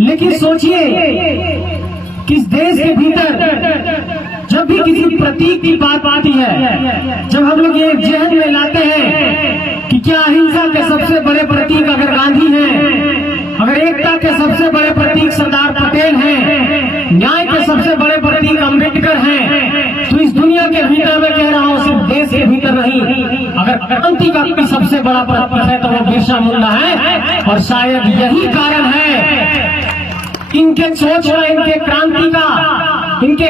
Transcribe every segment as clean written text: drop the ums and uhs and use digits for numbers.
लेकिन सोचिए किस देश के भीतर जब भी किसी प्रतीक की बात आती है, जब हम लोग ये जहन में लाते हैं कि क्या अहिंसा के सबसे बड़े प्रतीक अगर गांधी हैं, अगर एकता के सबसे बड़े प्रतीक सरदार पटेल हैं, न्याय के सबसे बड़े प्रतीक अम्बेडकर हैं, तो इस दुनिया के भीतर मैं कह रहा हूँ सिर्फ देश के भीतर नहीं, अगर क्रांति का सबसे बड़ा प्रतीक है तो वो बिरसा मुंडा है। और शायद यही कारण है इनके सोच और इनके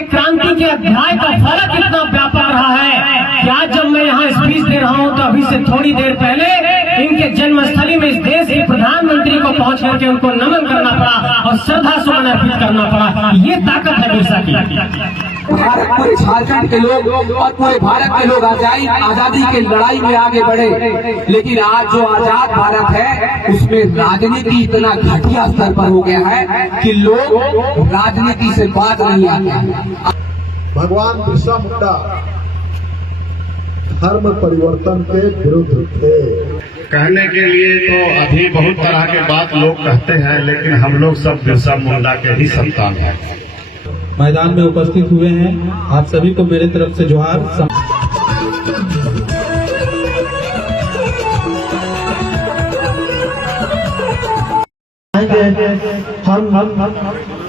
क्रांति के अध्याय का फलक इतना व्यापक रहा है कि आज जब मैं यहाँ स्पीच दे रहा हूँ तो अभी से थोड़ी देर पहले इनके जन्मस्थली में इस देश के प्रधानमंत्री को पहुंच करके उनको नमन करना पड़ा और श्रद्धा सुमन अर्पित करना पड़ा। ये ताकत है बिरसा की। भारत पूरे झारखंड के लोग और पूरे भारत के लोग आजादी की लड़ाई में आगे बढ़े, लेकिन आज जो आजाद भारत है उसमें राजनीति इतना घटिया स्तर पर हो गया है कि लोग राजनीति से बात नहीं आते। भगवान बिरसा मुंडा धर्म परिवर्तन के विरुद्ध थे। कहने के लिए तो अभी बहुत तरह के बात लोग कहते हैं, लेकिन हम लोग सब बिरसा मुंडा के ही संतान हैं। मैदान में उपस्थित हुए हैं आप सभी को मेरे तरफ से जोहार। हम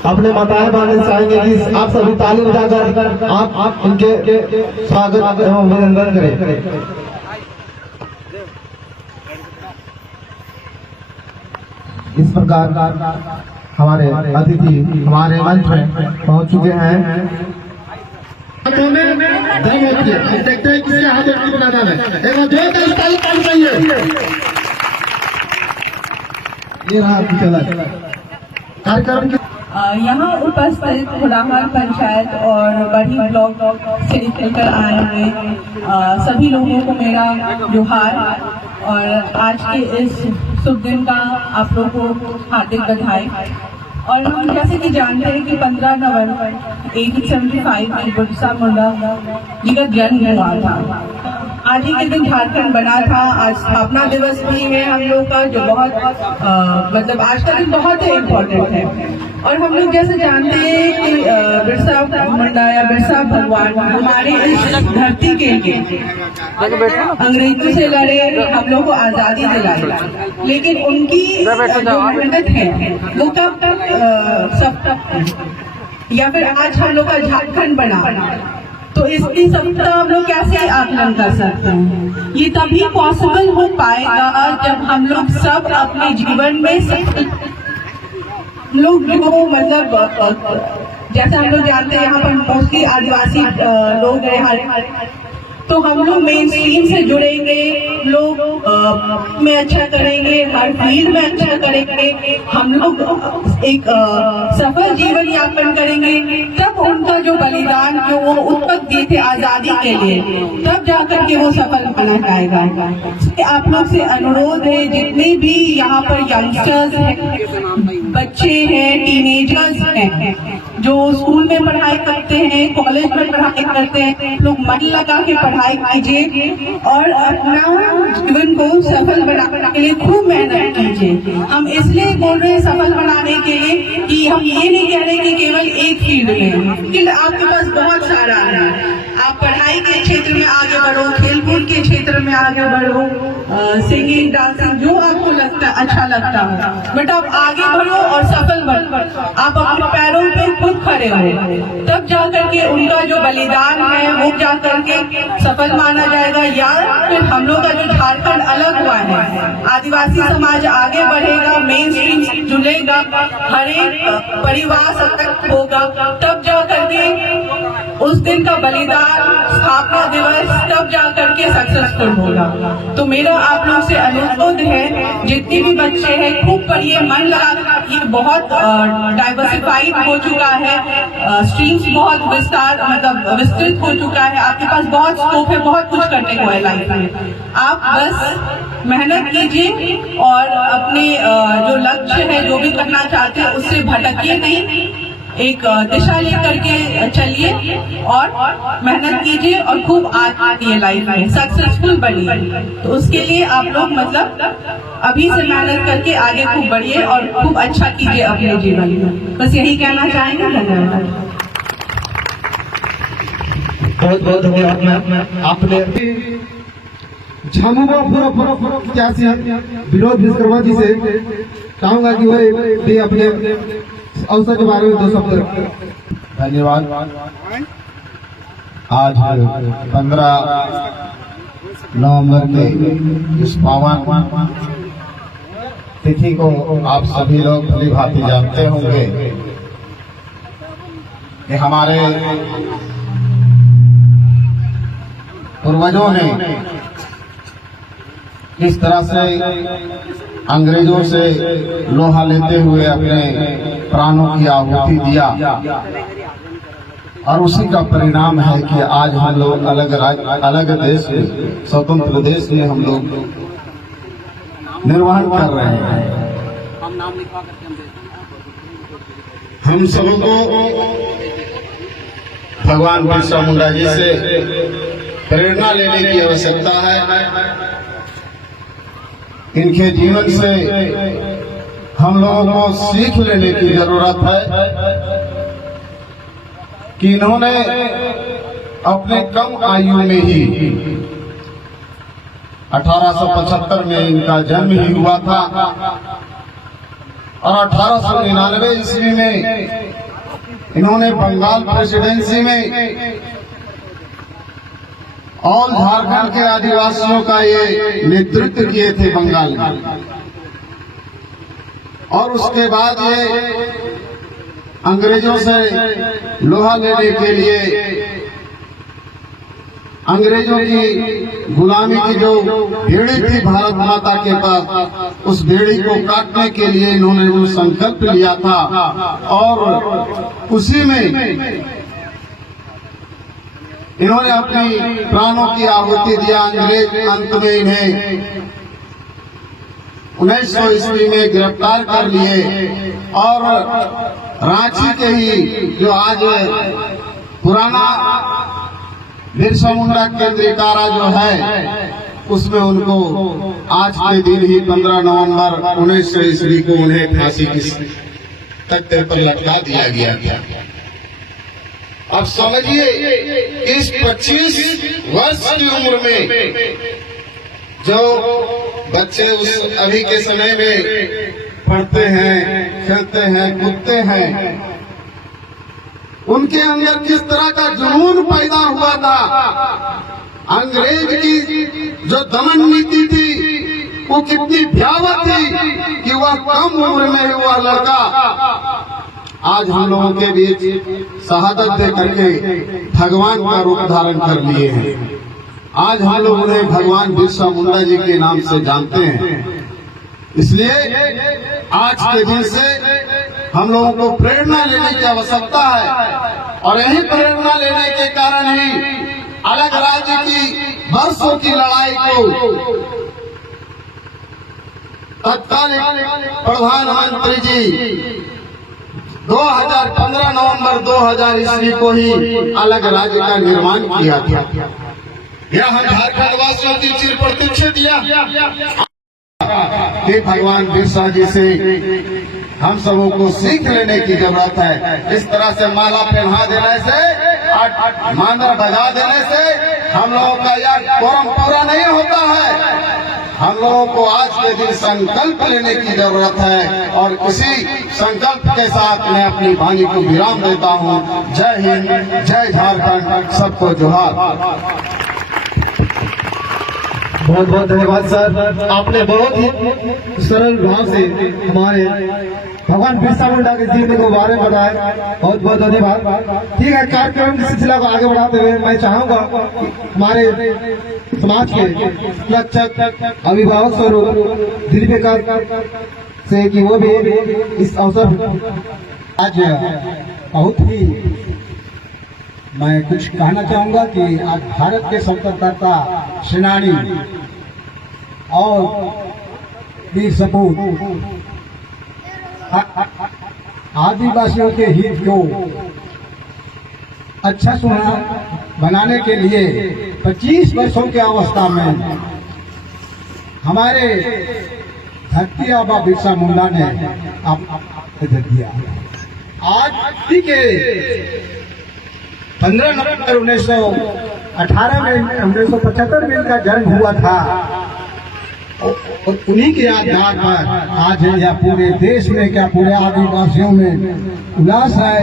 अपने माताएं बहनें चाहेंगे कि आप सभी ताली बजाकर आप इनके स्वागत एवं अभिनंदन करें। इस प्रकार हमारे अतिथि हमारे मंच में पहुंच चुके हैं। देखते हैं किसके हाथ में बनाना है। ये रहा कार्यक्रम। यहाँ उपस्थित कोलाहल पंचायत और बड़ी ब्लॉक से निकलकर आए हुए सभी लोगों को मेरा जोहार और आज के इस शुभ दिन का आप लोगों को हार्दिक बधाई। और हम जैसे कि जानते हैं कि 15 नवंबर 1875 में बिरसा मुंडा जी का जन्म हुआ था। आज ही के दिन झारखंड बना था। आज स्थापना दिवस भी है हम लोग का, जो बहुत मतलब आज का दिन बहुत ही इम्पोर्टेंट है। और हम लोग जैसे जानते हैं कि बिरसा मुंडा या बिरसा भगवान हमारे इस धरती के लिए अंग्रेजों से लड़े, हम लोग को आजादी दिलाई, लेकिन उनकी जो मेहनत है वो कब तक सब तक या फिर आज हम लोग का झारखंड बना, तो इसकी सफलता हम लोग कैसे आकलन कर सकते हैं? ये तभी पॉसिबल हो पाएगा जब हम लोग सब अपने जीवन में लोग जो मतलब जैसे हम लोग जानते हैं यहाँ पर मोस्टली आदिवासी लोग हैं, तो हम लोग मेन स्ट्रीम से जुड़ेंगे, लोग में अच्छा करेंगे, हर फील्ड में अच्छा करेंगे, हम लोग एक सफल जीवन यापन करेंगे, तब उनका जो बलिदान जो वो उत्पत्ति दिए थे आजादी के लिए, तब जाकर के वो सफल बना जाएगा। आप लोग से अनुरोध है, जितने भी यहाँ पर यंगस्टर्स हैं, बच्चे हैं, टीनेजर्स हैं, जो स्कूल में पढ़ाई करते हैं, कॉलेज में पढ़ाई करते हैं, लोग मन लगा के पढ़ाई कीजिए और अपना जीवन को सफल बनाने के लिए खूब मेहनत कीजिए। हम इसलिए बोल रहे हैं सफल बनाने के लिए कि हम ये नहीं कह रहे कि केवल एक फील्ड में, फील्ड आपके पास बहुत सारा है। आप पढ़ाई के क्षेत्र में आगे बढ़ो, खेलकूद के क्षेत्र में आगे बढ़ो, सिंगिंग, डांसिंग, जो आपको लगता अच्छा लगता हो, बट आप आगे बढ़ो और सफल बनो। आप अपने पैरों पे खुद खड़े हो, तब जाकर के उनका जो बलिदान है वो जाकर के सफल माना जाएगा। या फिर हम लोग का जो झारखंड अलग हुआ है, आदिवासी समाज आगे बढ़ेगा, मेन स्ट्रीम जुड़ेगा, हर एक परिवार सशक्त होगा, तब जाकर के उस दिन का बलिदान, स्थापना दिवस, तब जाकर के सक्सेसफुल होगा। तो मेरा आप लोग से अनुरोध है, जितने भी बच्चे हैं खूब पढ़िए, मन लगा। ये बहुत डाइवर्सिफाइड हो चुका है, स्ट्रीम्स बहुत विस्तृत हो चुका है, आपके पास बहुत स्कोप है, बहुत कुछ करने को है लाइफ में। आप बस मेहनत कीजिए और अपने जो लक्ष्य है, जो भी करना चाहते हैं, उससे भटकिए नहीं, एक दिशा लेकर के चलिए और मेहनत कीजिए और खूब आगे लाइफ में सक्सेसफुल बनिए। तो उसके लिए आप लोग मतलब अभी से मेहनत करके आगे खूब बढ़िए और खूब अच्छा कीजिए अपने जीवन में। बस यही कहना चाहेंगे। धन्यवाद। बहुत बहुत धन्यवाद मैम। आपने झामुआ पूरा क्या सी विनोद विश्वकर्मा जी से चाहूंगा कि वह भी अपने अवसर के बारे में 2 शब्द। धन्यवाद। आज 15 नवंबर के इस पावन तिथि को आप सभी लोग भली भांति जानते होंगे कि हमारे पूर्वजों ने किस तरह से अंग्रेजों से लोहा लेते हुए अपने प्राणों की आहुति दिया, और उसी का परिणाम है कि आज हम लोग अलग देश में, स्वतंत्र देश में हम लोग निर्वहन कर रहे हैं। हम सबों को भगवान बिरसा मुंडा जी से प्रेरणा लेने की आवश्यकता है। इनके जीवन से हम लोगों को सीख लेने की जरूरत है कि इन्होंने अपने कम आयु में ही 1875 में इनका जन्म ही हुआ था और 1899 ईस्वी में इन्होंने बंगाल प्रेसिडेंसी में ऑल झारखंड के आदिवासियों का ये नेतृत्व किए थे बंगाल में, और उसके बाद ये अंग्रेजों से लोहा लेने के लिए अंग्रेजों की गुलामी की जो भेड़ी थी भारत माता के पास, उस भेड़ी को काटने के लिए इन्होंने जो संकल्प लिया था, और उसी में इन्होंने अपनी प्राणों की आहुति दिया। अंग्रेज अंत में इन्हें 1900 ईस्वी में गिरफ्तार कर लिए और रांची के ही जो आज पुराना बिरसा मुंडा केंद्रीय कारा जो है, उसमें उनको आज के दिन ही 15 नवंबर 1900 ईस्वी को उन्हें फांसी की तख्ते पर लटका दिया गया था। अब समझिए, इस 25 वर्ष की उम्र में जो बच्चे उस अभी के समय में पढ़ते हैं, खेलते हैं, कूदते हैं, उनके अंदर किस तरह का जुनून पैदा हुआ था। अंग्रेज की जो दमन नीति थी वो कितनी भयावह थी कि वह कम उम्र में हुआ लड़का आज हम लोगों के बीच शहादत दे करके भगवान का रूप धारण कर लिए हैं। आज हम लोग उन्हें भगवान बिरसा मुंडा जी के नाम से जानते हैं। इसलिए आज के दिन से हम लोगों को प्रेरणा लेने की आवश्यकता है, और यही प्रेरणा लेने के कारण ही अलग राज्य की वर्षों की लड़ाई को तत्कालीन प्रधानमंत्री जी 2015 नवंबर 2000 ईस्वी को ही अलग राज्य का निर्माण किया था। यह हम झारखंड वासियों की चिर पर तुच्छ दिया कि भगवान बिरसा जी से हम सबों को सीख लेने की जरूरत है। इस तरह से माला पहना देने से, मांदर बजा देने से हम लोगों का यह कोरम पूरा नहीं होता है। हम लोगों को आज के दिन संकल्प लेने की जरूरत है, और इसी संकल्प के साथ मैं अपनी वाणी को विराम देता हूँ। जय हिंद, जय झारखंड, सबको जोहार। बहुत बहुत धन्यवाद सर। आपने बहुत ही सरल भाव से हमारे भगवान बिरसा मुंडा के जीवन के बारे में बताया। बहुत बहुत धन्यवाद। ठीक है, कार्यक्रम की सिलसिला को आगे बढ़ाते हुए मैं चाहूंगा हमारे समाज के लक्षक अभिभावक स्वरूप दिलीपेकर से कि वो भी इस अवसर आज बहुत ही मैं कुछ कहना चाहूंगा कि आज भारत के स्वतंत्रता सेनानी और वीर सपूत आदिवासियों के हित को अच्छा सुना बनाने के लिए 25 वर्षों की अवस्था में हमारे धरती आबा बिरसा मुंडा ने इधर दिया। आज के 15 नवंबर 1918 में 1975 में इनका जन्म हुआ था और उन्हीं के आधार पर आज यह पूरे देश में क्या पूरे आदिवासियों में उल्लास है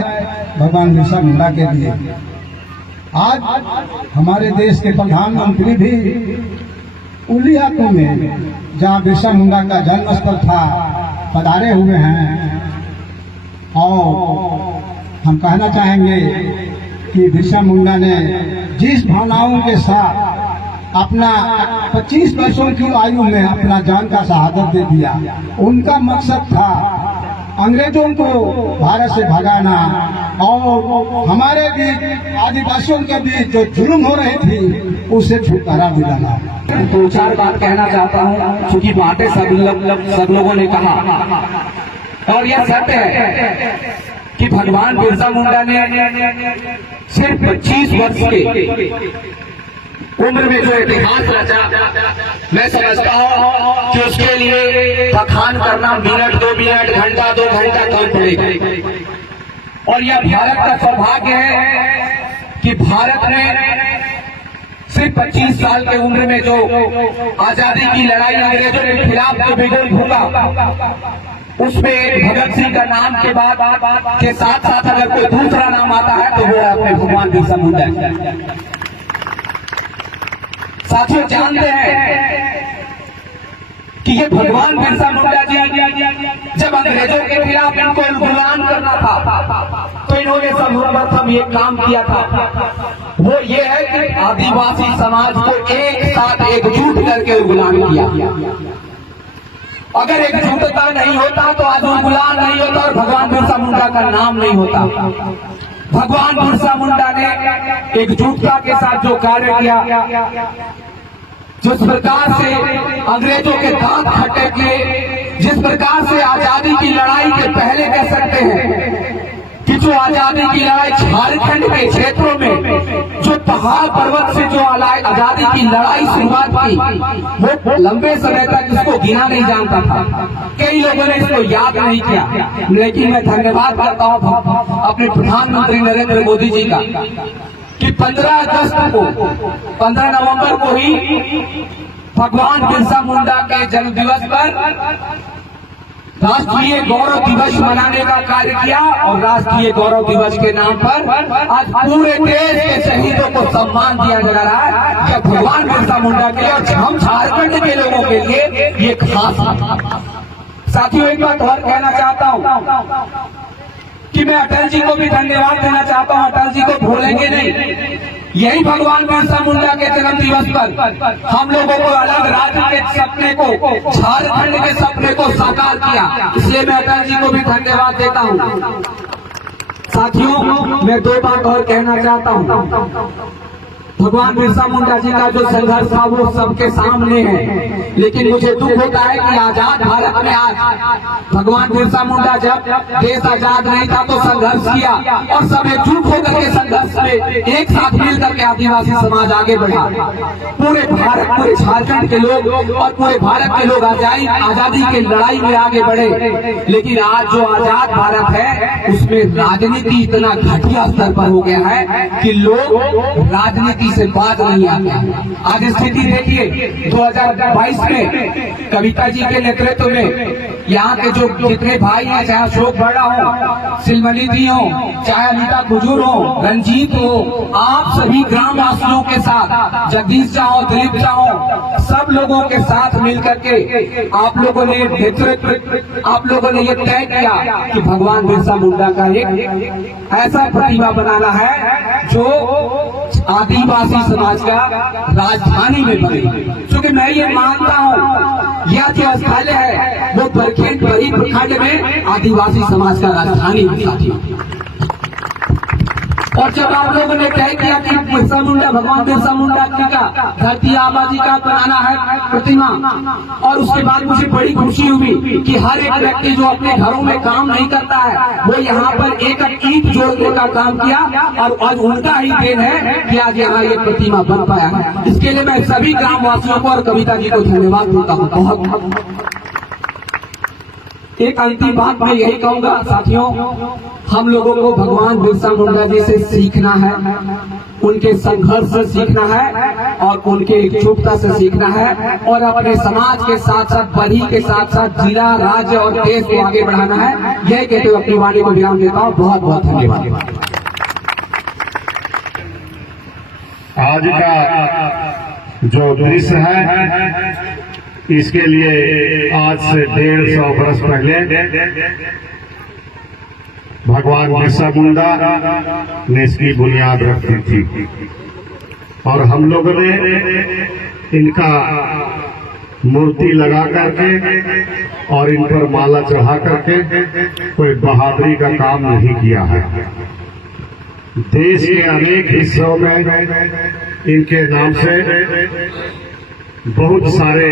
भगवान बिरसा मुंडा के लिए। आज हमारे देश के प्रधानमंत्री भी उलियातू में जहाँ बिरसा मुंडा का जन्म स्थल था पधारे हुए हैं और हम कहना चाहेंगे कि बिरसा मुंडा ने जिस भावनाओं के साथ अपना 25 वर्षों की आयु में अपना जान का शहादत दे दिया, उनका मकसद था अंग्रेजों को भारत से भगाना और हमारे बीच आदिवासियों के बीच जो जुल्म हो रही थी उसे छुटकारा दिलाना। दो चार बात कहना चाहता हूँ क्योंकि बातें सब लोगों ने कहा और यह सत्य है कि भगवान बिरसा मुंडा ने सिर्फ 25 वर्ष के उम्र में जो इतिहास रचा, मैं समझता हूँ कि उसके लिए बखान करना मिनट 2 मिनट घंटा 2 घंटा कम पड़ेगा। और यह भारत का सौभाग्य है कि भारत में सिर्फ 25 साल के उम्र में जो आजादी की लड़ाई अंग्रेजों के खिलाफ जो बिगुल फूका, उसमें भगत सिंह का नाम के बाद के साथ साथ अगर कोई दूसरा नाम आता है तो वो अपने भगवान बिरसा मुंडा। साथियों जानते हैं कि ये भगवान बिरसा मुंडा जी जब अंग्रेजों के खिलाफ इनको गुलाम करना था तो इन्होंने सर्वप्रथम ये काम किया था, वो ये है कि आदिवासी समाज को एक साथ एकजुट करके गुलाम किया। अगर एकजुटता नहीं होता तो आज वो गुलाम नहीं होता और भगवान बिरसा मुंडा का नाम नहीं होता। भगवान बिरसा मुंडा ने एकजुटता के साथ जो कार्य किया, जिस प्रकार से अंग्रेजों के दांत खट्टे किए, जिस प्रकार से आजादी की लड़ाई के पहले कह सकते हैं कि जो आजादी की लड़ाई झारखंड के क्षेत्रों में जो पहाड़ पर्वत से जो आजादी की लड़ाई शुरुआत की, वो लंबे समय तक इसको गिना नहीं जानता था, कई लोगों ने इसको याद नहीं किया। लेकिन मैं धन्यवाद करता हूँ अपने प्रधानमंत्री नरेंद्र मोदी जी का कि 15 अगस्त को 15 नवंबर को ही भगवान बिरसा मुंडा के जन्म दिवस पर राष्ट्रीय गौरव दिवस मनाने का कार्य किया और राष्ट्रीय गौरव दिवस के नाम पर आज पूरे देश के शहीदों को सम्मान दिया जा रहा है। जब भगवान बिरसा मुंडा के और हम झारखंड के लोगों के लिए ये खास है। साथियों एक बात और कहना चाहता हूँ कि मैं अटल जी को भी धन्यवाद देना चाहता हूँ। अटल जी को भूलेंगे नहीं, यही भगवान बिरसा मुंडा के जन्म दिवस पर हम लोगों को अलग राज्य के सपने को, झारखंड के सपने को साकार किया, इसलिए मैं अटल जी को भी धन्यवाद देता हूँ। साथियों मैं 2 बात और कहना चाहता हूँ। भगवान बिरसा मुंडा जी का जो संघर्ष था वो सबके सामने है, लेकिन मुझे दुख होता है कि आजाद भारत में आज भगवान बिरसा मुंडा जब देश आजाद नहीं था तो संघर्ष किया और सब एकजुट होकर के संघर्ष में एक साथ मिलकर के आदिवासी समाज आगे बढ़ा। पूरे भारत, पूरे झारखंड के लोग और पूरे भारत के लोग आजादी की लड़ाई में आगे बढ़े। लेकिन आज जो आजाद भारत है उसमें राजनीति इतना घटिया स्तर पर हो गया है कि लोग राजनीति से बात नहीं आते। आज स्थिति देखिए 2022 में कविता जी के नेतृत्व में यहाँ के जो जितने भाई हैं, चाहे अशोक बड़ा हो, सिलमनी दी हो, चाहे अनिता कुजूर हो, रंजीत हो, आप सभी ग्रामवासियों के साथ, जगदीश चाहो, दिलीप चाहो, सब लोगों के साथ मिलकर के आप लोगों ने नेतृत्व, आप लोगों ने ये तय किया कि भगवान बिरसा मुंडा का एक ऐसा प्रतिमा बनाना है जो आदिवासी समाज का राजधानी में बने। क्योंकि मैं ये मानता हूँ यह जो स्थल है वो बरखेत बड़ी प्रखंड में आदिवासी समाज का राजधानी है। साथियों और जब आप लोगों ने तय किया कि बिरसा मुंडा, भगवान बिरसा मुंडा जी का धरती आबा जी का बनाना है प्रतिमा, और उसके बाद मुझे बड़ी खुशी हुई कि हर एक व्यक्ति जो अपने घरों में काम नहीं करता है वो यहाँ पर एक ईंट जोड़ने का काम किया, और आज उनका ही देन है कि आज यहाँ ये प्रतिमा बन पाया है। इसके लिए मैं सभी ग्रामवासियों को और कविता जी को धन्यवाद देता हूँ बहुत। एक अंतिम बात मैं यही कहूंगा साथियों, हम लोगों को भगवान बिरसा मुंडा जी से सीखना है, उनके संघर्ष से सीखना है और उनके एकजुटता से सीखना है, और अपने समाज के साथ साथ बड़ी के साथ साथ जिला, राज्य और देश को आगे बढ़ाना है। यह कहते हुए अपनी वाणी को विराम देता हूँ। बहुत बहुत धन्यवाद। आज का जो दृश्य है इसके लिए आज से 150 वर्ष पहले भगवान बिरसा मुंडा ने इसकी बुनियाद रखी थी, और हम लोगों ने इनका मूर्ति लगा करके और इन पर माला चढ़ा करके कोई बहादुरी का काम नहीं किया है। देश के अनेक हिस्सों में इनके नाम से बहुत सारे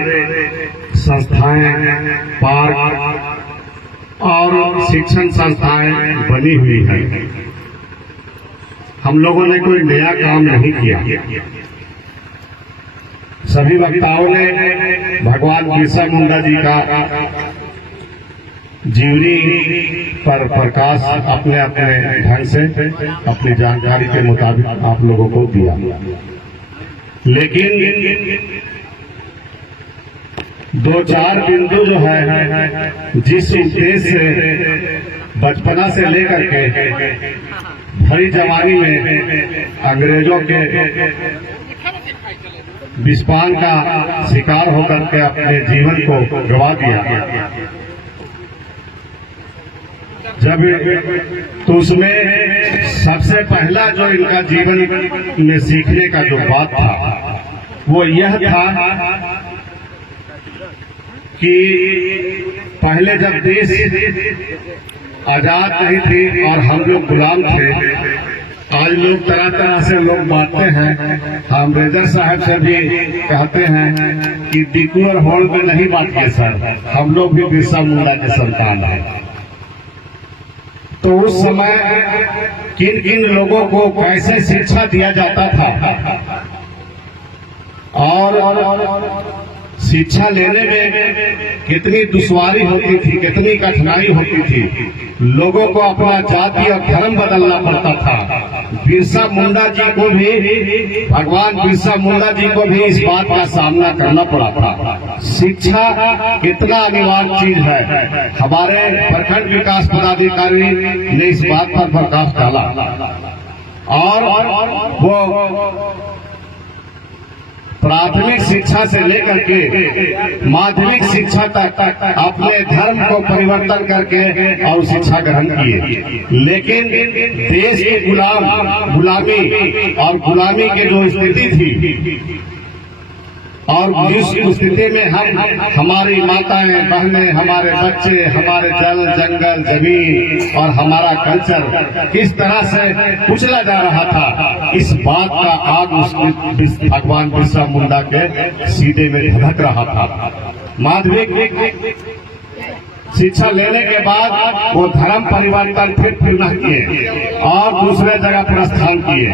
संस्थाएं, पार्क और शिक्षण संस्थाएं बनी हुई हैं। हम लोगों ने कोई नया काम नहीं किया। सभी वक्ताओं ने भगवान बिरसा मुंडा जी का जीवनी पर प्रकाश अपने अपने ढंग से अपनी जानकारी के मुताबिक आप लोगों को दिया, लेकिन 2-4 बिंदु जो है जिस उद्देश्य से बचपना से लेकर के भरी जवानी में अंग्रेजों के विस्पान का शिकार होकर के अपने जीवन को गंवा दिया, जब तो उसमें सबसे पहला जो इनका जीवन में सीखने का जो बात था वो यह था कि पहले जब देश आजाद नहीं थी और हम लोग गुलाम थे, आज लोग तरह तरह से लोग बांटते हैं। हम रेजर साहब से भी कहते हैं कि डिकू और होड़ में नहीं बांटिए सर, हम लोग भी बिरसा मुंडा के संतान हैं। तो उस समय किन किन लोगों को कैसे शिक्षा दिया जाता था और शिक्षा लेने में कितनी दुश्वारी होती थी, कितनी कठिनाई होती थी, लोगों को अपना जाति और धर्म बदलना पड़ता था। बिरसा मुंडा जी को भी, भगवान बिरसा मुंडा जी को भी इस बात का सामना करना पड़ा था। शिक्षा कितना अनिवार्य चीज है, हमारे प्रखंड विकास पदाधिकारी ने इस बात पर प्रकाश डाला, और वो प्राथमिक शिक्षा से लेकर के माध्यमिक शिक्षा तक अपने धर्म को परिवर्तन करके और शिक्षा ग्रहण किए। लेकिन देश की गुलामी और गुलामी की जो स्थिति थी, और जिस स्थिति में हमारी माताएं, बहनें, हमारे बच्चे, हमारे जल, जंगल, जमीन और हमारा कल्चर किस तरह से कुचला जा रहा था, इस बात का आग उस भगवान बिरसा मुंडा के सीधे में धधक रहा था। माध्यमिक शिक्षा लेने के बाद वो धर्म परिवर्तन फिर न किए और दूसरे जगह प्रस्थान किए,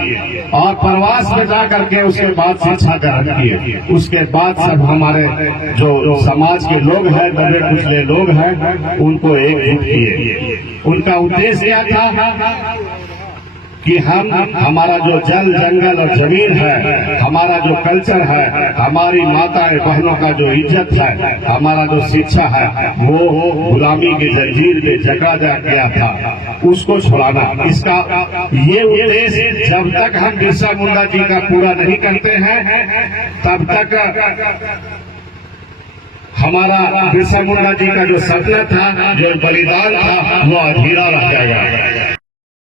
और प्रवास में जाकर के उसके बाद शिक्षा ग्रहण किए। उसके बाद सब हमारे जो समाज के लोग हैं, दबे कुचले लोग हैं, उनको एकजुट किए। उनका उद्देश्य क्या था कि हमारा जो जल, जंगल और जमीन है, हमारा जो कल्चर है, हमारी माताएं बहनों का जो इज्जत है, हमारा जो शिक्षा है, वो गुलामी के जंजीर में जकड़ा जा गया था, उसको छुड़ाना। इसका ये उद्देश्य जब तक हम बिरसा मुंडा जी का पूरा नहीं करते हैं, तब तक हमारा बिरसा मुंडा जी का जो सपना था, जो बलिदान था, वो अधूरा रह जाएगा।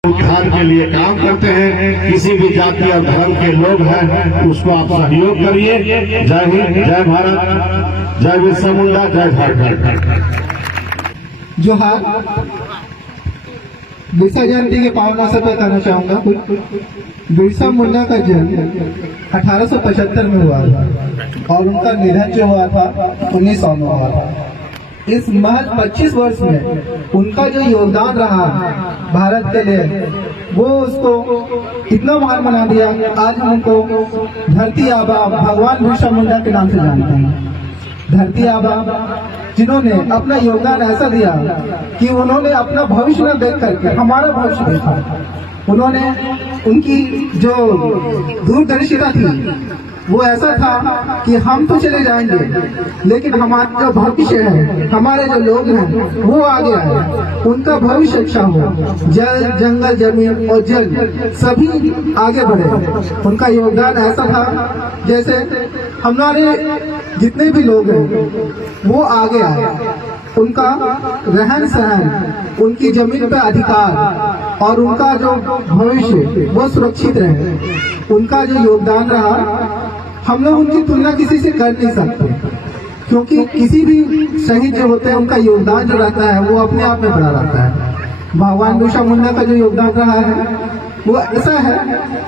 उत्थान के लिए काम करते हैं, किसी भी जाति और धर्म के लोग हैं, उसको आप सहयोग करिए। जय हिंद, जय भारत, जय बिरसा मुंडा, जय झारखंड। जोहार। बिरसा जयंती के पावन अवसर पर कहना चाहूंगा कुछ। बिरसा मुंडा का जन्म 1875 में हुआ था और उनका निधन जो हुआ था 1900 में हुआ था। इस महज 25 वर्ष में उनका जो योगदान रहा भारत के लिए, वो उसको इतना महान बना दिया। आज हम उनको धरती आबा भगवान बिरसा मुंडा के नाम से जानते हैं। धरती आबा जिन्होंने अपना योगदान ऐसा दिया कि उन्होंने अपना भविष्य न देख करके हमारा भविष्य देखा। उन्होंने, उनकी जो दूरदर्शिता थी वो ऐसा था कि हम तो चले जाएंगे लेकिन हमारा जो भविष्य है, हमारे जो लोग हैं वो आगे आए, उनका भविष्य अच्छा हो। जल, जंगल, जमीन और जल सभी आगे बढ़े। उनका योगदान ऐसा था जैसे हमारे जितने भी लोग हैं वो आगे आए। उनका रहन सहन, उनकी जमीन पर अधिकार और उनका जो भविष्य वो सुरक्षित रहे, उनका जो योगदान रहा, हम लोग उनकी तुलना किसी से कर नहीं सकते। क्योंकि किसी भी शहीद जो होते हैं उनका योगदान जो रहता है वो अपने आप में बड़ा रहता है। भगवान बिरसा मुंडा का जो योगदान रहा है वो ऐसा है,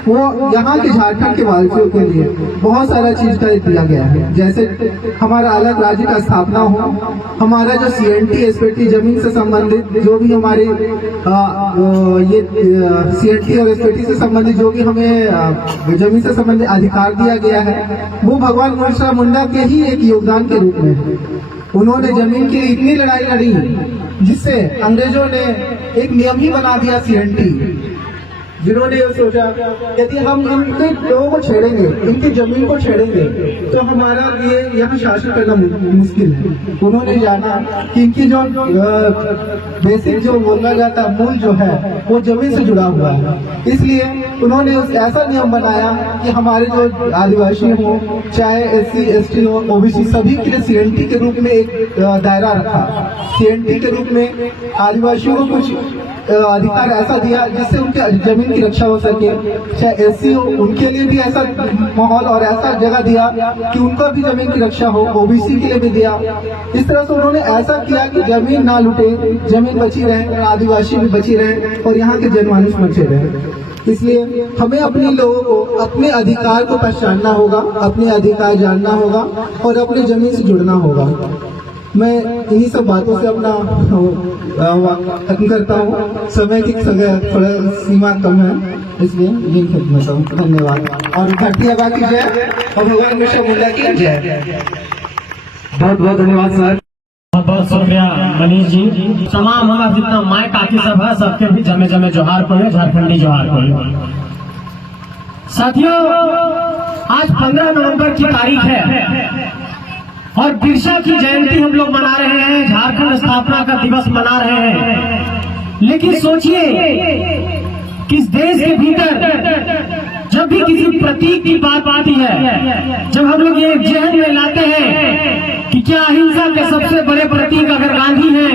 वो यहाँ के झारखंड के वासियों के लिए बहुत सारा चीज का दिया गया है। जैसे हमारा अलग राज्य का स्थापना हो, हमारा जो CNT SPT जमीन से संबंधित जो भी हमारे ये CNT और SPT से संबंधित जो भी हमें जमीन से संबंधित अधिकार दिया गया है, वो भगवान बिरसा मुंडा के ही एक योगदान के रूप में है। उन्होंने जमीन के लिए इतनी लड़ाई लड़ी जिससे अंग्रेजों ने एक नियम ही बना दिया CNT, जिन्होंने ये सोचा यदि हम इनके लोगों को छेड़ेंगे, इनकी जमीन को छेड़ेंगे तो हमारा लिए यहाँ शासन करना मुश्किल है। उन्होंने जाना कि इनकी जो बेसिक जो बोला जाता मूल जो है वो जमीन से जुड़ा हुआ है, इसलिए उन्होंने ऐसा नियम बनाया कि हमारे जो आदिवासी हो, चाहे SC ST हो, OBC सभी के लिए CNT के रूप में एक दायरा रखा। CNT के रूप में आदिवासियों को कुछ अधिकार ऐसा दिया जिससे उनके जमीन की रक्षा हो सके। चाहे SC हो, उनके लिए भी ऐसा माहौल और ऐसा जगह दिया कि उनका भी जमीन की रक्षा हो। OBC के लिए भी दिया। इस तरह से उन्होंने ऐसा किया कि जमीन ना लूटे, जमीन बची रहे, आदिवासी भी बची रहे और यहाँ के जनमानस बचे रहे। इसलिए हमें अपने लोगों को अपने अधिकार को पहचानना होगा, अपने अधिकार जानना होगा और अपनी जमीन से जुड़ना होगा। मैं इन्हीं सब बातों से अपना खत्म करता हूँ। समय की थोड़ा सीमा कम है, इसलिए यही खत्म करता हूँ। धन्यवाद। और धरती आबा की जय और भगवान बिरसा मुंडा की जय। बहुत बहुत धन्यवाद सर। बहुत बहुत शुक्रिया मनीष जी। तमाम हमारा जितना माय काकी सब है सबके भी जमे जमे जोहार पड़े, झारखंडी जोहार पड़े। साथियों, आज 15 नवंबर की तारीख है और बिरसा की जयंती हम लोग मना रहे हैं, झारखंड स्थापना का दिवस मना रहे हैं। लेकिन सोचिए कि इस देश के भीतर जब भी किसी प्रतीक की बात आती है, जब हम लोग ये जहन में लाते हैं कि क्या अहिंसा के सबसे बड़े प्रतीक अगर गांधी हैं,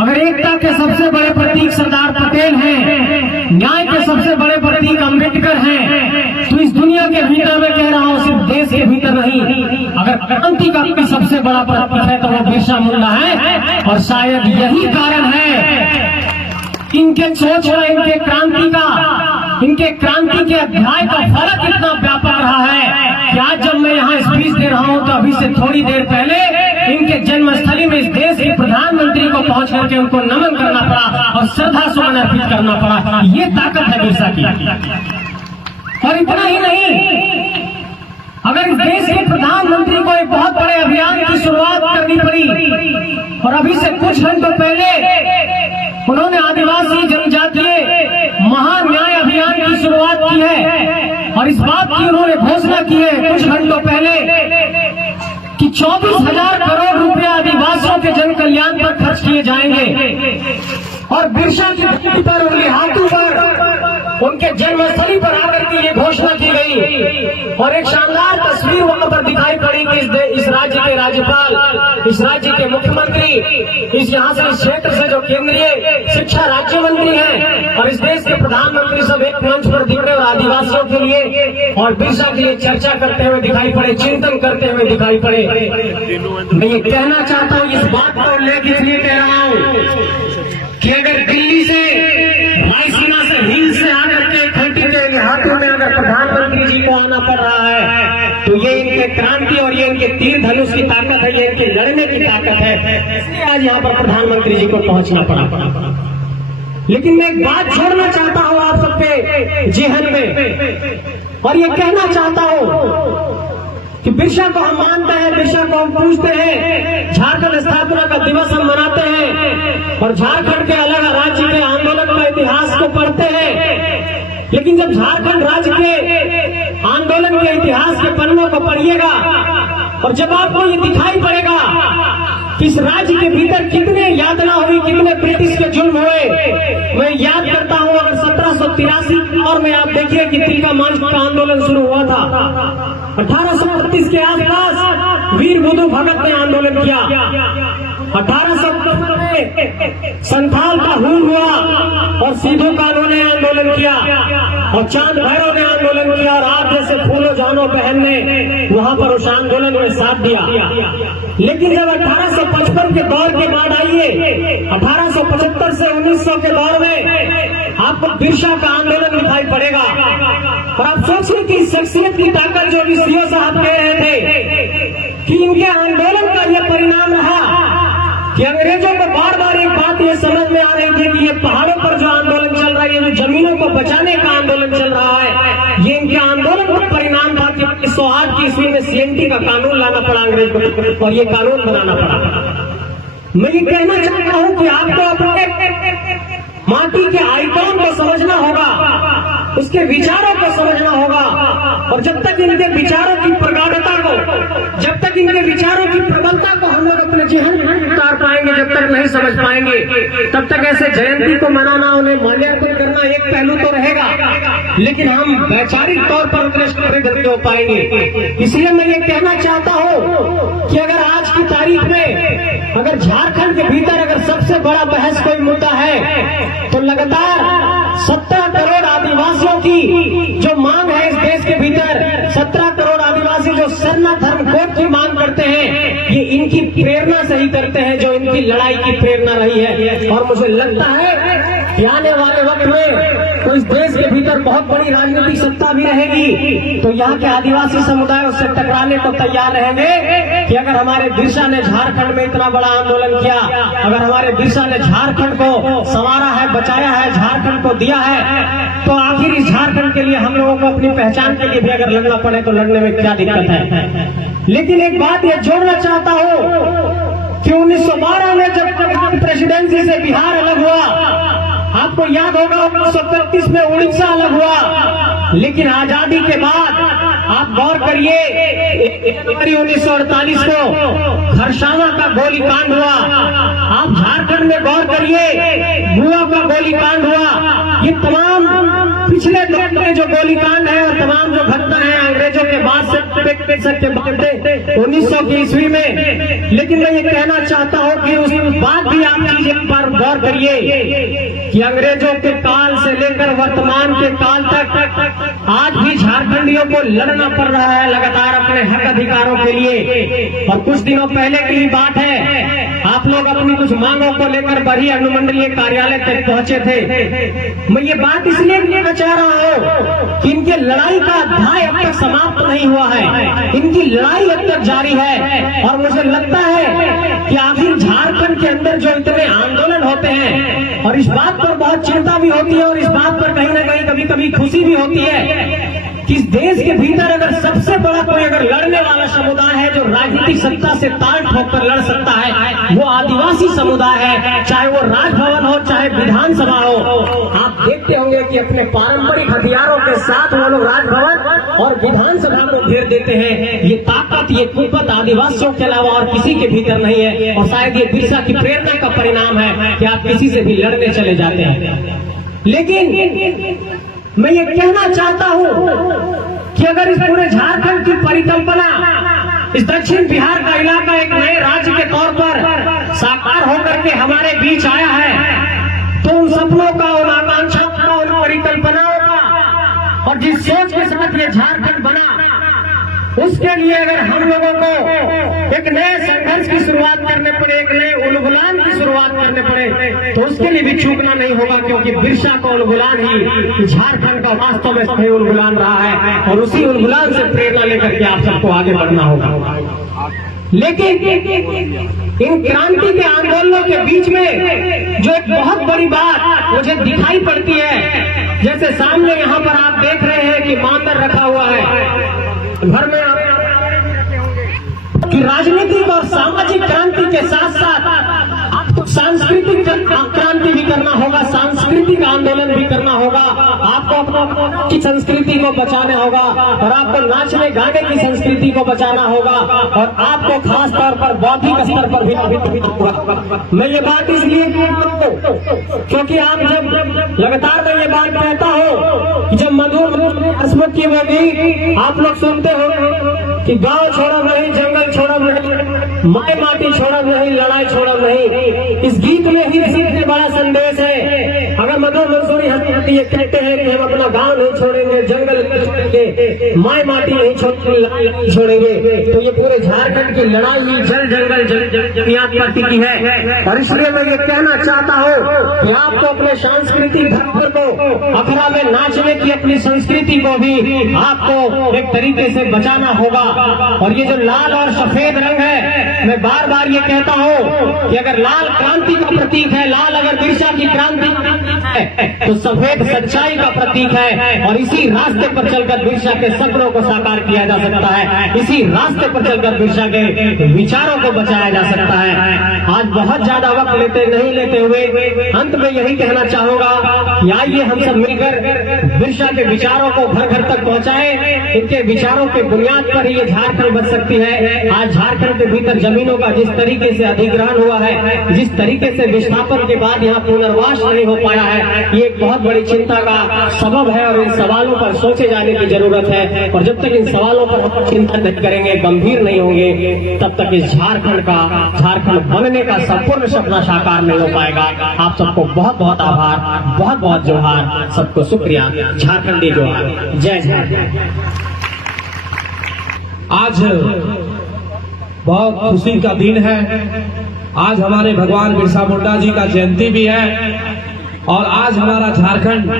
अगर एकता के सबसे बड़े प्रतीक सरदार पटेल हैं, न्याय के सबसे बड़े प्रतीक अम्बेडकर हैं, तो इस दुनिया के भीतर मैं कह रहा हूँ, सिर्फ देश के भीतर नहीं, अगर क्रांति का सबसे बड़ा प्रतीक है तो वो बिरसा मुंडा है। और शायद यही कारण है इनके सोच और इनके क्रांति के अध्याय का फर्क इतना व्यापक रहा है कि आज जब मैं यहाँ स्पीच दे रहा हूँ तो अभी से थोड़ी देर पहले इनके जन्मस्थली में इस देश के प्रधानमंत्री को पहुंच करके उनको नमन करना पड़ा और श्रद्धा सुमन अर्पित करना पड़ा। ये ताकत है बिरसा की। और इतना ही नहीं, अगर इस देश के प्रधानमंत्री को एक बहुत बड़े अभियान की शुरुआत करनी पड़ी और अभी से कुछ घंटों पहले उन्होंने आदिवासी जनजातीय महान न्याय अभियान की शुरुआत की है और इस बात की उन्होंने घोषणा की है कुछ घंटों पहले कि 24,000 करोड़ रुपया आदिवासियों के जन कल्याण पर खर्च किए जाएंगे। और बिरसा की धरती पर, उनके हाथों पर, उनके जन्मस्थली पर आकर के ये घोषणा की गई। और एक शानदार तस्वीर वहां पर दिखाई पड़ी कि इस राज्य के राज्यपाल, इस राज्य के मुख्यमंत्री, इस यहाँ से इस क्षेत्र से जो केंद्रीय शिक्षा राज्य मंत्री हैं और इस देश के प्रधानमंत्री सब एक मंच पर दिख रहे और आदिवासियों के लिए और बिरसा के लिए चर्चा करते हुए दिखाई पड़े, चिंतन करते हुए दिखाई पड़े। मैं ये कहना चाहता हूँ, इस बात को लेकर इसलिए कह रहा हूँ कि अगर दिल्ली से क्रांति और ये इनके तीर धनुष की ताकत है, ये इनके लड़ने की ताकत है, इसलिए आज यहाँ पर प्रधानमंत्री जी को पहुंचना पड़ा। लेकिन मैं एक बात छोड़ना चाहता हूँ आप सबके जेहन में, और ये कहना चाहता हूँ कि बिरसा को हम मानते हैं, बिरसा को हम पूजते हैं, झारखंड स्थापना का दिवस हम मनाते हैं और झारखंड के अलग राज्य के आंदोलन का इतिहास को पढ़ते हैं। लेकिन जब झारखंड राज्य के आंदोलन के इतिहास के पन्नों को पढ़िएगा और जब आपको ये दिखाई पड़ेगा कि इस राज्य के भीतर कितने यातना हुई, कितने ब्रिटिश के जुल्म हुए। मैं याद करता हूँ अगर 1783 और में आप देखिए कि तिलका मांझ का आंदोलन शुरू हुआ था। 1832 के आसपास वीर बुधु भगत ने आंदोलन किया। 1855 में संथाल का हूल हुआ और सिद्धू कानू ने आंदोलन किया और चांद भैरव ने आंदोलन किया और आप जैसे फूलो जानो बहन ने वहां पर उस आंदोलन में साथ दिया। लेकिन जब 1855 के दौर के बाद आइए, 1875 से 1900 के दौर में आपको बिरसा का आंदोलन दिखाई पड़ेगा। और आप सोचिए कि इस शख्सियत की ताकत जो सीओ साहब कह रहे थे कि इनके आंदोलन का यह परिणाम रहा कि अंग्रेजों को बार बार एक बात ये समझ में आ रही थी कि ये पहाड़ों पर जो आंदोलन चल रहा है, ये जो जमीनों को बचाने का आंदोलन चल रहा है, ये इनके आंदोलन का परिणाम था कि 1908 की ईस्वी में CNT का कानून लाना पड़ा अंग्रेज को और ये कानून बनाना पड़ा। मैं ये कहना चाहता हूँ कि आपको अपने माटी के आइकॉन को समझना होगा, उसके विचारों को समझना होगा। और जब तक इनके विचारों की प्रगाढ़ता को, जब तक इनके विचारों की प्रबलता को हम लोग अपने जेहन में उतार पाएंगे, जब तक नहीं समझ पाएंगे, तब तक ऐसे जयंती को मनाना, उन्हें माल्यार्पण करना एक पहलू तो रहेगा, लेकिन हम वैचारिक तौर पर उतने समृद्ध हो पाएंगे। इसलिए मैं ये कहना चाहता हूँ कि अगर आज की तारीख में अगर झारखंड के भीतर अगर सबसे बड़ा बहस कोई मुद्दा है तो लगातार 17 करोड़ आदिवासियों की जो मांग है इस देश के भीतर, 17 करोड़ आदिवासी जो सरना धर्म कोड की मांग करते हैं, ये इनकी प्रेरणा से ही करते हैं, जो इनकी लड़ाई की प्रेरणा रही है। और मुझे लगता है कि आने वाले वक्त में तो इस देश के भीतर बहुत बड़ी राजनीतिक सत्ता भी रहेगी, तो यहाँ के आदिवासी समुदाय उससे टकराने को तैयार रहेंगे कि अगर हमारे बिरसा ने झारखंड में इतना बड़ा आंदोलन किया, अगर हमारे बिरसा ने झारखंड को संवारा है, बचाया है, झारखंड को दिया है, तो आखिर इस झारखंड के लिए हम लोगों को अपनी पहचान के लिए भी अगर लड़ना पड़े तो लड़ने में क्या दिक्कत है। लेकिन एक बात ये जोड़ना चाहता हूँ कि 1912 में जब प्रेसिडेंसी से बिहार अलग हुआ, आपको याद होगा 1931 में उड़ीसा अलग हुआ, लेकिन आजादी के बाद आप गौर करिए 1 जनवरी 1948 को खरसावा का गोलीकांड हुआ। आप झारखंड में गौर करिए गुआ का गोलीकांड हुआ। ये तमाम पिछले दौर में जो गोलीकांड है और तमाम जो घटना है अंग्रेजों के बाद से 1900 की ईस्वी में। लेकिन मैं ये कहना चाहता हूँ कि उस बात भी आप चीजें पर गौर करिए कि अंग्रेजों के काल से लेकर वर्तमान के काल तक आज भी झारखंडियों को लड़ना पड़ रहा है लगातार अपने हक अधिकारों के लिए। और कुछ दिनों पहले की ही बात है, आप लोग अपनी कुछ मांगों को लेकर बड़ी अनुमंडलीय कार्यालय तक पहुंचे थे। मैं ये बात इसलिए कहना चाह रहा हूँ कि इनके लड़ाई का अध्याय अब तक समाप्त नहीं हुआ है, इनकी लड़ाई अब तक जारी है। और मुझे लगता है कि आखिर झारखंड के अंदर जो इतने आंदोलन होते हैं, और इस बात पर बहुत चिंता भी होती है और इस बात पर कहीं ना कहीं कभी कभी खुशी भी होती है कि इस देश के भीतर अगर सबसे बड़ा कोई अगर लड़ने वाला समुदाय है जो राजनीतिक सत्ता से ताल ठोककर लड़ सकता है, वो आदिवासी समुदाय है। चाहे वो राजभवन हो, चाहे विधानसभा हो। आप देखते होंगे कि अपने पारंपरिक हथियारों के साथ वो लोग राजभवन और विधानसभा को घेर देते हैं। ये ताकत, ये कुवत आदिवासियों के अलावा और किसी के भीतर नहीं है। और शायद ये बिरसा की प्रेरणा का परिणाम है कि आप किसी से भी लड़ने चले जाते हैं। लेकिन मैं ये कहना चाहता हूँ कि अगर इस पूरे झारखंड की परिकल्पना, इस दक्षिण बिहार का इलाका एक नए राज्य के तौर पर साकार होकर के हमारे बीच आया है, तो उन सपनों का, उन आकांक्षाओं का, उन परिकल्पनाओं का और जिस सोच के साथ ये झारखंड बना, उसके लिए अगर हम लोगों को एक नए संघर्ष की शुरुआत करने पड़े, एक नए उलगुलान की शुरुआत करने पड़े, तो उसके लिए भी चूकना नहीं होगा, क्योंकि बिरसा का उलगुलान ही झारखंड का वास्तव में सही उलगुलान रहा है और उसी उलगुलान से प्रेरणा लेकर के आप सबको आगे बढ़ना होगा। लेकिन इन क्रांति के आंदोलनों के बीच में जो एक बहुत बड़ी बात मुझे दिखाई पड़ती है, जैसे सामने यहाँ पर आप देख रहे हैं कि मानदंड रखा हुआ है घर में, कि राजनीतिक और सामाजिक क्रांति के साथ साथ आपको सांस्कृतिक क्रांति भी करना होगा, सांस्कृतिक आंदोलन भी करना होगा। आपको की संस्कृति को बचाना होगा और आपको नाचने गाने की संस्कृति को बचाना होगा और आपको खास तौर पर बौद्धिक स्तर पर भी होगा। मैं ये बात इसलिए क्योंकि आप जब लगातार मैं ये बात कहता हूँ कि जब मधुर हसमत की होगी, आप लोग सुनते हो कि गांव छोड़ा नहीं, जंगल छोड़ा नहीं, माए माटी छोड़ा नहीं, लड़ाई छोड़ा नहीं। इस गीत में ही सबसे बड़ा संदेश है। अगर मधुर मंसूरी हंसी ये कहते हैं कि हम अपना गांव नहीं छोड़ेंगे, जंगल नहीं छोड़ेंगे, माए माटी नहीं छोड़ेंगे, तो ये पूरे झारखंड की लड़ाई ही जल जंगल बुनियाद पर टिकी है। और इसलिए मैं ये कहना चाहता हूँ कि आपको अपने सांस्कृतिक धरोहर को, अखड़ा में नाचने की अपनी संस्कृति को भी आपको एक तरीके से बचाना होगा। और ये जो लाल और सफेद रंग है, मैं बार बार ये कहता हूँ कि अगर लाल क्रांति का प्रतीक है, लाल अगर बिरसा की क्रांति है, तो सफेद सच्चाई का प्रतीक है। और इसी रास्ते पर चलकर बिरसा के सपनों को साकार किया जा सकता है, इसी रास्ते पर चलकर बिरसा के विचारों को बचाया जा सकता है। आज बहुत ज्यादा वक्त नहीं लेते हुए अंत में यही कहना चाहूंगा कि आइए हम सब मिलकर बिरसा के विचारों को घर घर तक पहुंचाएं। इनके विचारों के बुनियाद पर ही ये झारखंड बच सकती है। आज झारखंड के भीतर जमीनों का जिस तरीके से अधिग्रहण हुआ है, जिस तरीके से विस्थापन के बाद यहाँ पुनर्वास नहीं हो पाया है, ये एक बहुत बड़ी चिंता का सबब है और इन सवालों पर सोचे जाने की जरूरत है। और जब तक इन सवालों पर हम चिंतन नहीं करेंगे, गंभीर नहीं होंगे, तब तक इस झारखंड बनने का संपूर्ण सपना साकार नहीं हो पाएगा। आप सबको बहुत बहुत आभार, बहुत बहुत जोहार, सबको शुक्रिया, झारखंडी जोहार, जय झारखंड। आज बहुत खुशी का दिन है। आज हमारे भगवान बिरसा मुंडा जी का जयंती भी है और आज हमारा झारखंड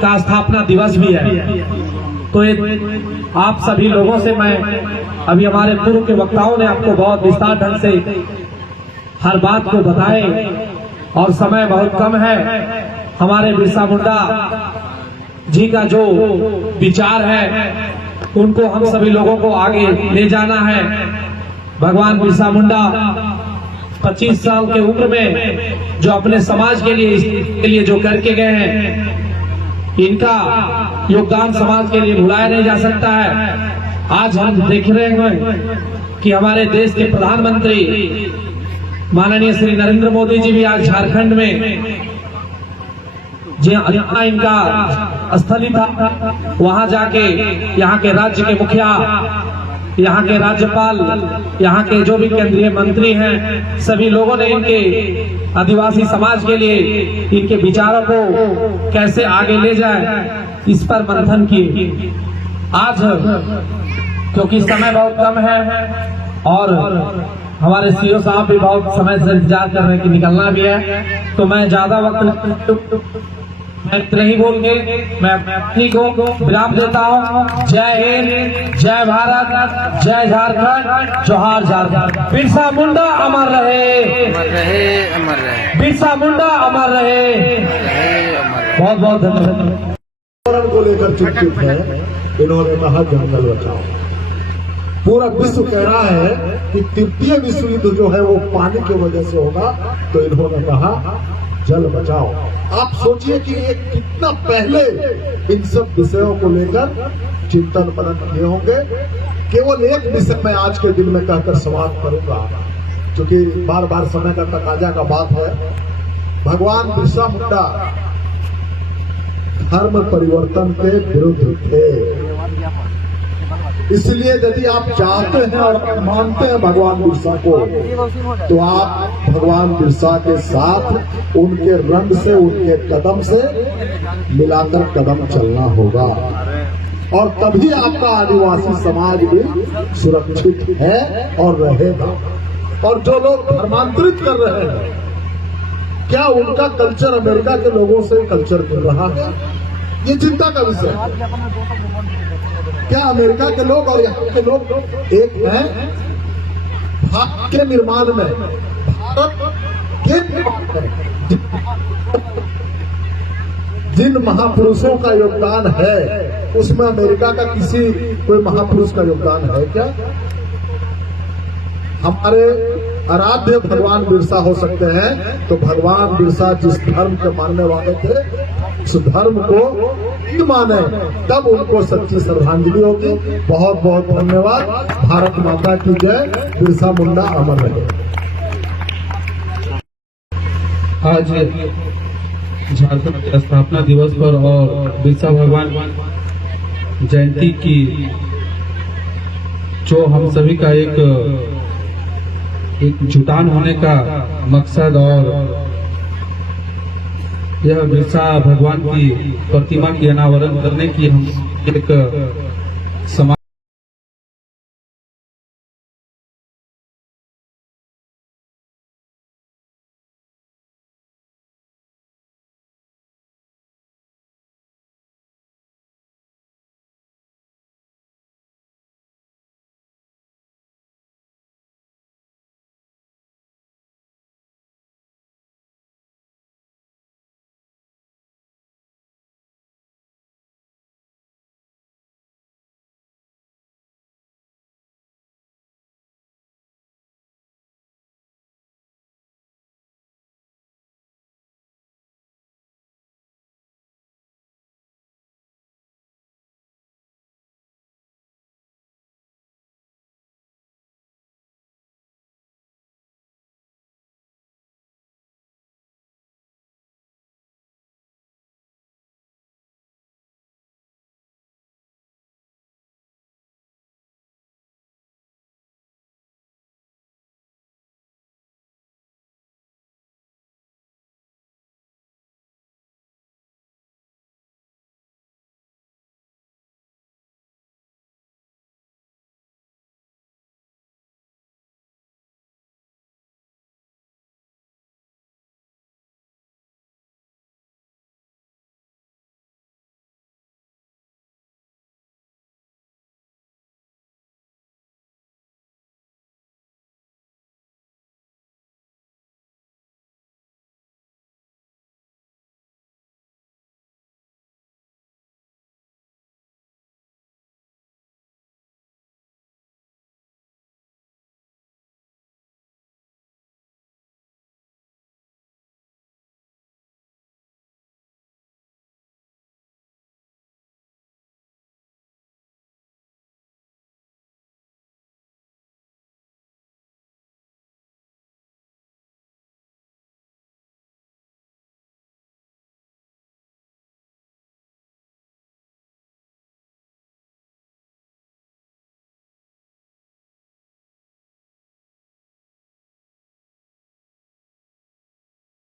का स्थापना दिवस भी है। तो आप सभी लोगों से मैं, अभी हमारे पूर्व के वक्ताओं ने आपको बहुत विस्तार ढंग से हर बात को बताए और समय बहुत कम है। हमारे बिरसा मुंडा जी का जो विचार है उनको हम सभी लोगों को आगे ले जाना है। भगवान बिरसा मुंडा 25 साल के उम्र में जो अपने समाज के लिए जो करके गए हैं, इनका योगदान समाज के लिए भुलाया नहीं जा सकता है। आज हम देख रहे हैं कि हमारे देश के प्रधानमंत्री माननीय श्री नरेंद्र मोदी जी भी आज झारखंड में जहाँ इनका स्थली था, वहां जाके यहाँ के राज्य के मुखिया, यहाँ के राज्यपाल, यहाँ के जो भी केंद्रीय मंत्री हैं, सभी लोगों ने इनके आदिवासी समाज के लिए इनके विचारों को कैसे आगे ले जाए, इस पर मंथन किए। आज क्योंकि समय बहुत कम है और हमारे सीओ साहब भी बहुत समय से इंतजार कर रहे हैं कि निकलना भी है, तो मैं ज्यादा वक्त नहीं बोल के मैं अपनी को विराम देता हूँ। जय हिंद, जय भारत, जय झारखंड, जोहार झारखंड। बिरसा मुंडा अमर रहे, अमर रहे, अमर रहे, बिरसा मुंडा अमर रहे। बहुत बहुत धन्यवाद। को लेकर चिंतित है, इन्होंने कहा जंगल बचाओ। पूरा विश्व कह रहा है कि तृतीय विश्व युद्ध जो है वो पानी की वजह से होगा, तो इन्होंने कहा जल बचाओ। आप सोचिए कि ये कितना पहले इन सब विषयों को लेकर चिंतन मनन किए होंगे। केवल एक विषय मैं आज के दिन में कहकर समाप्त करूंगा, क्योंकि बार बार समय का तकाजा का बात है। भगवान बिरसा मुंडा धर्म परिवर्तन के विरुद्ध थे, इसलिए यदि आप चाहते हैं और मानते हैं भगवान बिरसा को, तो आप भगवान बिरसा के साथ उनके रंग से, उनके कदम से मिलाकर कदम चलना होगा। और तभी आपका आदिवासी समाज भी सुरक्षित है और रहेगा। और जो लोग धर्मांतरित कर रहे हैं, क्या उनका कल्चर अमेरिका के लोगों से कल्चर मिल रहा है? ये चिंता का विषय है। क्या अमेरिका के लोग और यहाँ के लोग एक हैं? भारत के निर्माण में, भारत के निर्माण में जिन महापुरुषों का योगदान है, उसमें अमेरिका का कोई महापुरुष का योगदान है क्या? हमारे आराध्य भगवान बिरसा हो सकते हैं, तो भगवान बिरसा जिस धर्म के मानने वाले थे, उस धर्म को माने, तब उनको सच्ची श्रद्धांजलि होगी। बहुत बहुत धन्यवाद। भारत माता की जय। बिरसा मुंडा अमर रहे। आज झारखंड के स्थापना दिवस पर और बिरसा भगवान जयंती की जो हम सभी का एक जुटान होने का मकसद और यह बिरसा भगवान की प्रतिमा की अनावरण करने की हम एक समाज